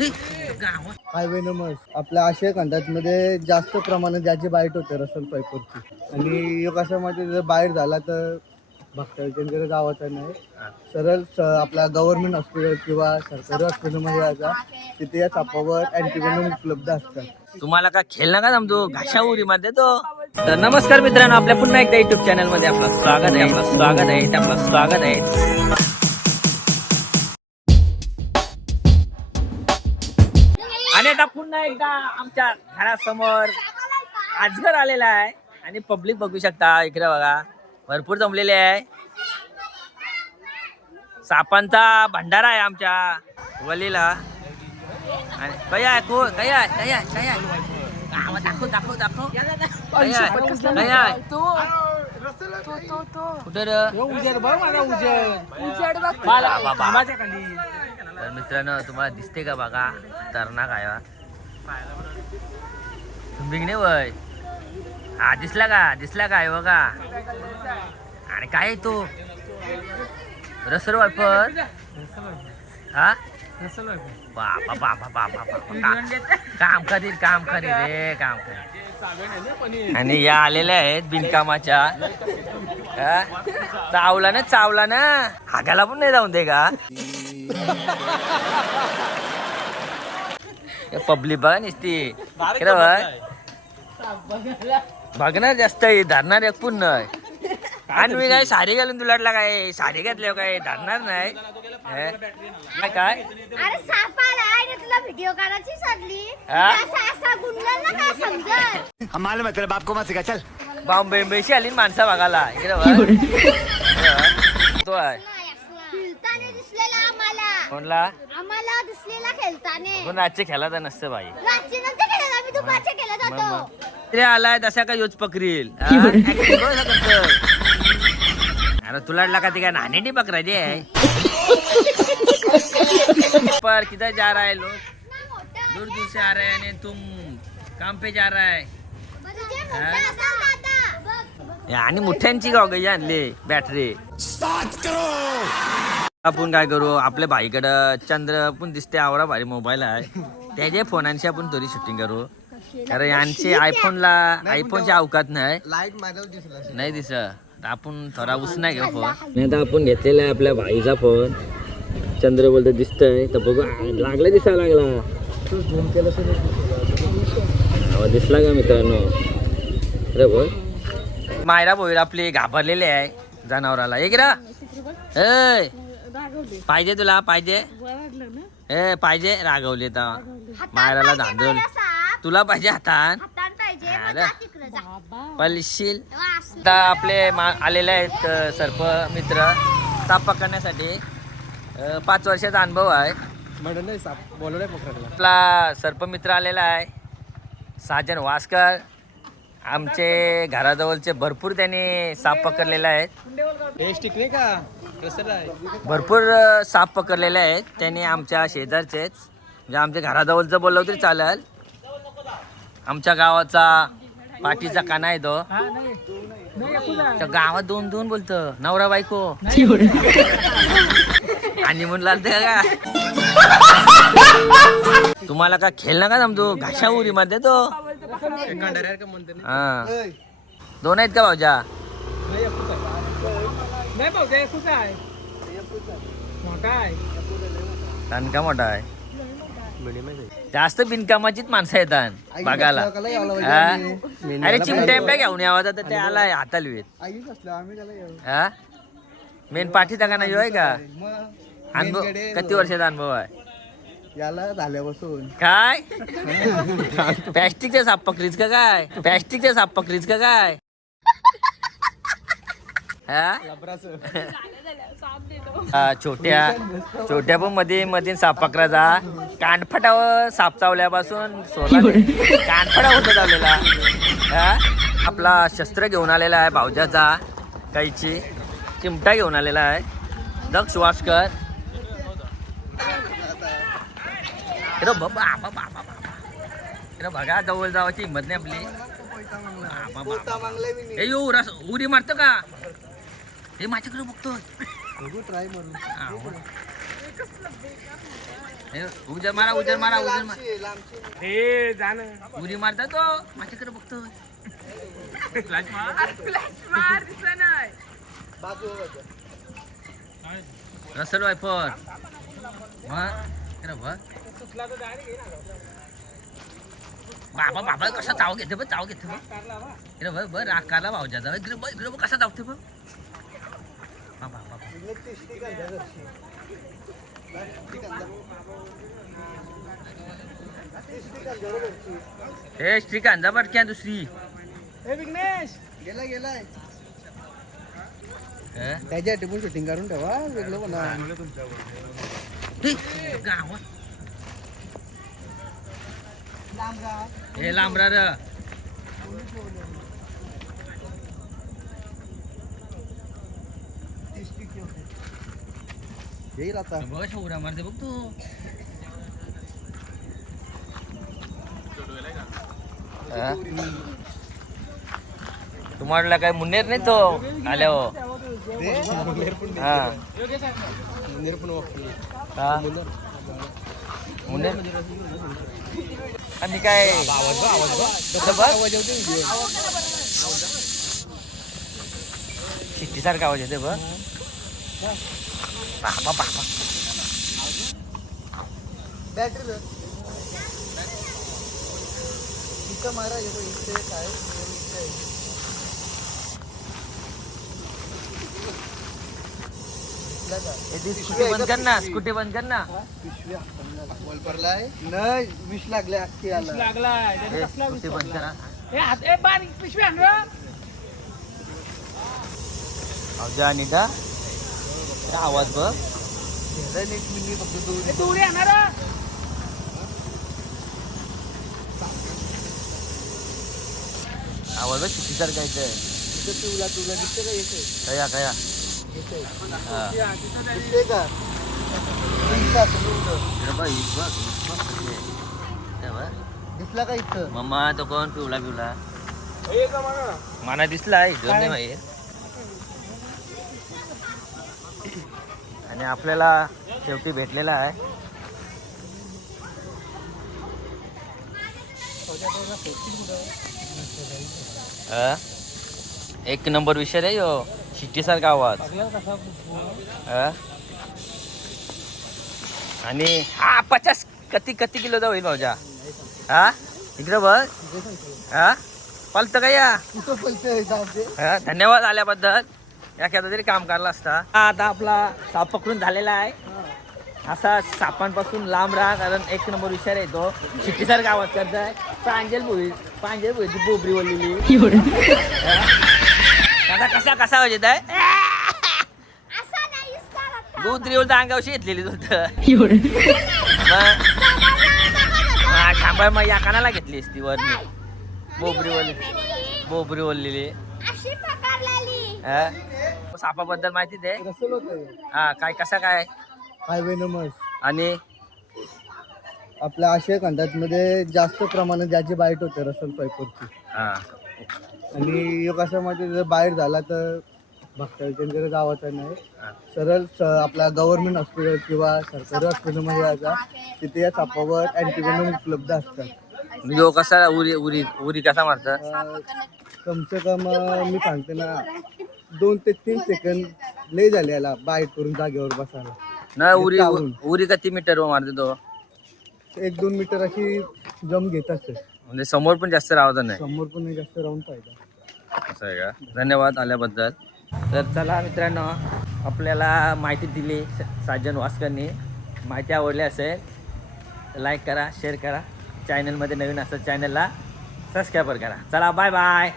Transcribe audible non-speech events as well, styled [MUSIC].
Highway नमस आपल्या आशिया खंडातमध्ये जास्त प्रमाणात ज्याची बाईट होते रसल पायपरची आणि योगाशामध्ये कसं माहिती जर बाहेर झाला तर भक्तांकडे गावाचा नाही सरळ स- आपल्या गव्हर्नमेंट हॉस्पिटल किंवा सरकारी हॉस्पिटलमध्ये जायचा तिथे या सापावर अँटीवेनम उपलब्ध असतात. तुम्हाला का खेळ नका समजू घाशा उरी मध्ये तो. तर नमस्कार मित्रांनो आपल्या पुन्हा एकदा युट्यूब चॅनलमध्ये आपलं स्वागत आहे आपलं स्वागत आहे आपलं स्वागत आहे. पुन्हा एकदा आमच्या घरासमोर आजगर आलेला आहे आणि पब्लिक बघू शकता इकडे बघा. भरपूर जमलेले आहे. सापांचा भंडारा आहे आमच्या वलीला. आणि काय आहे को काय आहे काय आहे काय आहे. दाखव दाखव दाखव. काय आहे काय आहे. कुठं रे? बाबा, तर मित्रांनो तुम्हाला दिसते का बघा? खतरनाक काय बिंगणे नाही वय? हा दिसला का? दिसला काय बघा. आणि काय आहे तो? रसर वापर हा? बापा बापा बापा काम करील काम करील रे काम करील आणि या आलेल्या आहेत बिनकामाच्या. चावला ना चावला ना. हागाला पण नाही जाऊन दे का? पब्लिक बघा निसती. इकडे बघ. बघणार जास्त आहे धरणार एक पूर्ण. आणि मी काय साडी घालून तुलाटला काय? साडी घातल्यावर काय धरणार नाही? हे? काय? अरे सापाला आहे तुला व्हिडिओ काढायची सरली हा? असा असा गुंडल ना काय समजत? हम मालूम है तेरे बाप को मत सिखा चल। बॉम्बे बेशी आली माणसं बघायला. इकडे बघ. [LAUGHS] तो आहे. कोणला? आम्हाला दिसलेला खेळताना. कोण रातचे खेळायचा नसतं बाई. नंतर आम्ही दुपारच्या आलाय तसा का योच पकरील. [LAUGHS] अरे तुला का ती काय नाणेटी पकडायची आहे? पर किधर जा रहा है लोग? दूर दूर से आ रहे हैं आणि तुम। काम पे जा रहा है. आणि मुठ्यांची गाव गई आणली बॅटरी आपण काय करू? आपल्या भाईकडं चंद्र पण दिसते आवरा भारी मोबाईल आहे. त्याच्या फोनांशी आपण थोडी शूटिंग करू. कारण यांची आयफोनला आयफोनची अवकात नाही. लाइट नाही दिसत. आपण थोडा उसना घेऊ फोन नाही आता आपण घेतलेला आहे आपल्या भाईचा फोन चंद्र बोलतो दिसतंय. तर बघू लागला दिसायला लागला. तर दिसला का मित्रांनो? अरे बोल. मायरा बोईल आपली घाबरलेली आहे जनावराला. एक रा ए! पाहिजे तुला पाहिजे. ए पाहिजे रागवले तर. मायराला साप. तुला पाहिजे हातान. पलशील. आता आपले मा आलेले आहेत सर्प मित्र. साप पकडण्यासाठी पाच वर्षाचा अनुभव आहे. साप पकडला आपला सर्पमित्र आलेला आहे. साजन वासकर. आमचे घराजवळचे भरपूर त्यांनी साप पकडलेले आहेत. का? भरपूर साप पकडलेले आहेत. त्यांनी आमच्या शेजारचेच म्हणजे आमच्या घराजवळचं बोललं तरी चालेल. आमच्या गावाचा पाठीचा काना आहे तो. गावात दोन दोन बोलतं. नवरा बायको. आणि म्हणून लागते का? तुम्हाला का खेळ नका जमतो घाशा उरी मध्ये तो. हा. दोन आहेत का भाऊजा? का मोठा आहे. जास्त बिनकामाचीच माणसं येतात बघायला. हा? अरे चिमट्या घेऊन यावा तर ते आला हाताला हा? मेन पाठीचा का नाही आहे का? अनुभव किती वर्षाचा अनुभव आहे? याला झाल्यापासून काय? प्लॅस्टिकच्या साप पकडीच का काय? प्लॅस्टिकच्या साप पकडीच का काय? हा? हा, छोट्या छोट्या पण मध्ये मध्ये साप पकडायचा कानफटावर साप चावल्यापासून सोला कानफटा होता चावलेला. हा? आपला शस्त्र घेऊन आलेला आहे भावजाचा कैची चिमटा घेऊन आलेला आहे. दक्ष वासकर. बाबा बाबा बाबा अरे बघा जवळ जावाची हिंमत नाही आपली बाबा, बाबा. मागलाय मी ए यो रस उडी मारतो का हे माझ्याकडे बघतोय ट्राय. हे, उजर मारा उजर मारा उजर मारा. हे जाणं उडी मारता तो माझ्याकडे बघतो. रसल वायपर मग बघ सुटला तर डायरेक्ट घे ना बाबा बाबा कसा चाव घेते बघ चाव घेते बघ कारला वा. इकडे बघ बघ राखाला भाऊ जाता इकडे बघ इकडे बघ कसा धावते बघ बाबा बाबा इकडे तिसरी कांदा घरची. तिसरी कांदा. तिसरी कांदा रे घरची. हे श्रीकांत जा पटक्या दुसरी हे विघ्नेश गेला गेलाय हे? त्याच्यासाठी पण शूटिंग काढून ठेवा वेगळं म्हणा हे, गावात. हे लांबरा र. येईल आता. बघ शौर्या मारते बघ तू? तुम्हाला काय मुन्नेर नाही तो? आल्यावर. हा. हा? मुन्नेर? आणि काय? कसं बघ? शिट्टीसारखा आवाज येते बघ. बाबा बाबा. बॅटरी इथं मारा हे बघ, इथे एक आहे इथे एक आहे. दिसला का? ए, ती स्कूटी बंद कर ना स्कूटी बंद कर ना. नाही विष लागले अख्खी आला लागलाय. त्याने ए, कसला स्कूटी बंद करा हे हात ए बारीक पिशवी आण रे. अवजा आणि का काय आवाज बघ. फक्त हे आणा रे. आवाज बघ शिट्टीसारखा येते इथं तुला तुला दिसते का येते कया कया दिसला का इथं मम्मा तो कोण पिवला पिवला हे का मला दिसलाय दोन नाही आणि आपल्याला शेवटी भेटलेला आहे. एक नंबर विषय रे यो हो. शिट्टीसारखा आवाज. हा? आणि हा पचास किती किती किलोचा होईल भाऊजा. हा? इकडे बघ. हा? पलत का या? कुठं पैसे जाते हा, धन्यवाद आल्याबद्दल. एखादा तरी काम करला असता. हा, आता आपला साप पकडून झालेला आहे. असा सापांपासून लांब राहा कारण एक नंबर विचार येतो शिट्टीसारखा आवाज करताय. प्रांजल भुई प्रांजल भुईची बोबरी बोललेली आता कसा कसा आवाज येत आहे असा नाही करत. दूध रिवल अंगावशी घेतलेली दूध मग हा, थांबा मग या कानाला घेतलीस ती वरनी. बोबरी बोलली बोबरी हा? सापाबद्दल माहिती दे. रसल होतं. हा काय कसा काय? हायवे नंबर आणि? आपल्या आशिया खंडातमध्ये जास्त प्रमाणात ज्याची बाईट होते रसल पायपरची हा. आणि माहिती जर बाहेर झाला तर भक्तांकडे जावाचा नाही. सरळ स- आपल्या गव्हर्नमेंट हॉस्पिटल किंवा सरकारी हॉस्पिटलमध्ये जायचा तिथे या सापावर अँटीवेनम उपलब्ध असतात. यो कसा उरी उरी उरी कसा मारतात? अं, कम से कम अं, मी सांगते ना दोन ते तीन सेकंद लय झाले याला बाईट करून जागेवर बसायला. ना उरी. उरी किती मीटर मारते तो? एक दोन मीटर अशी जम घेत असते म्हणजे समोर पण जास्त राहत नाही. समोर पण नाही जास्त राहून पाहिजे असं आहे का? धन्यवाद आल्याबद्दल. तर चला मित्रांनो आपल्याला माहिती दिली साजन वास्करनी. माहिती आवडली असेल लाईक करा शेअर करा. चॅनलमध्ये नवीन असतं चॅनलला सबस्क्राईबर करा. चला बाय बाय